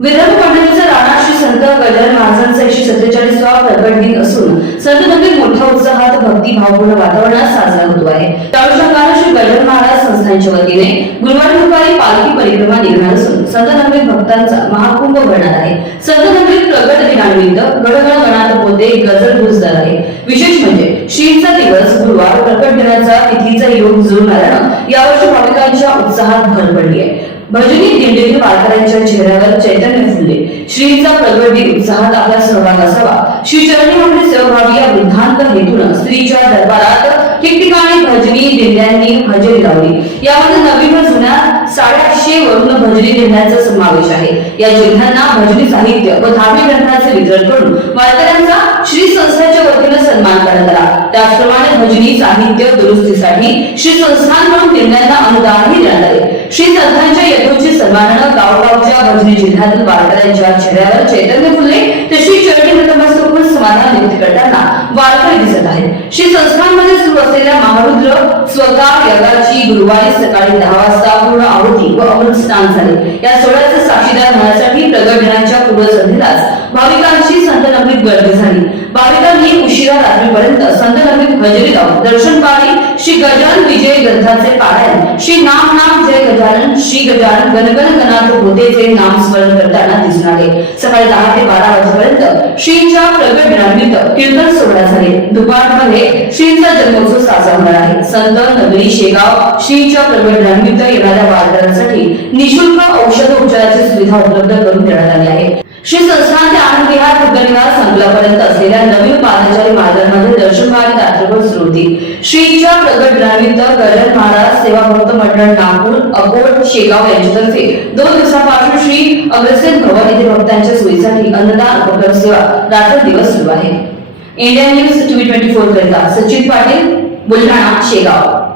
विदर्भ मंडळीचा राणा श्री संत गजानन महाराजांचा एकशे सत्तेचाळीसवा प्रकट दिन असून संत मंदिर मोठ्या उत्साहात भक्ती भावपूर्ण वातावरणात साजरा होतो आहे. त्यानुसार श्री गजानन महाराज संस्थांच्या वतीने गुरुवारी दुपारी पालखी परिक्रमा निघणार असून संत नगरी भक्तांचा महाकुंभ भरणार आहे. संत नगरी प्रकट दिनानिमित्त गडगड गणात पोते गजर गुजणार आहे. विशेष म्हणजे श्रींचा दिवस गुरुवार प्रकट दिनाचा तिथीचा योग जुळून आल्यानं यावर्षी भाविकांच्या उत्साहात भर पडली आहे. भजनी दिंडीतील वारकऱ्यांच्या चेहऱ्यावर चैतन्य फुलले. श्रीचा प्रगट उत्साहात आपला सहभाग असावा. श्रीचरणी म्हणजे सहभागी या वृद्धांत हेतून स्त्रीच्या दरबारात ठिकठिकाणी भजनी दिंड्यांनी हजेरी लावली. यामध्ये नवीन व जुन्या साडेआठशे वरून भजनी दिंड्यांचा समावेश आहे. या जिल्ह्यांना भजनी साहित्य व धार्मिक ग्रंथांचे वितरण करून वारकऱ्यांचा त्याचप्रमाणे भजनी साहित्य दुरुस्तीसाठी श्री संस्थान म्हणून दिंड्यांना अनुदानही देण्यात आले. श्री संस्थानच्या यथोचित सन्मानानं गावगावच्या भजनी जिल्ह्यातील वारकऱ्यांच्या चेहऱ्यावर चैतन्य फुलले तर श्री चरणी नतमस्तक समाधान व्यक्त करताना वारकरी दिसत आहेत. श्री संस्थानमध्ये सुरू असलेल्या महारुद्र स्वतः यगाची गुरुवारी सकाळी दहा वाजता पूर्ण आहुती व अमृत स्नान झाले. या सोहळ्याचे साक्षीदार होण्यासाठी प्रगट दिनाच्या पूर्वसंध्येलाच भाविकांची संत नगरीत गर्दी झाली. भाविकांनी उशिरा रात्रीपर्यंत संत हजेरी लावून दर्शन श्री गजानन विजय ग्रंथाचे पारायण. श्री नाम नाम जय गजानन श्री गजानन गणगण गणात होतेचे नाम स्मरण करताना दिसून आले. सकाळी दहा ते बारा वाजेपर्यंत श्रींच्या प्रगट दिनानिमित्त कीर्तन सोहळा झाले. दुपारमध्ये श्रींचा जन्मोत्सव साजरा होणार आहे. संत नगरी शेगाव श्रींच्या प्रगट दिनानिमित्त येणाऱ्या वारकऱ्यांसाठी निशुल्क औषध उपचाराची सुविधा उपलब्ध करून देण्यात आली आहे. श्री संस्थान ते आनंद विहार बुद्धनिवास संपल्यापर्यंत असलेल्या नवीन पादचारी मार्गांमध्ये दर्शन मार्ग रात्रभर सुरू होती. श्रीच्या प्रगट दिनानिमित्त गरज महाराज सेवा भक्त मंडळ नागपूर अकोट शेगाव यांच्यातर्फे दोन दिवसापासून श्री अग्रसेन भवन येथे भक्तांच्या सोयीसाठी अन्नदान उपक्रम सेवा रात्र दिवस सुरू आहे. Indian news TV twenty four करिता सचिन पाटील बुलढाणा शेगाव.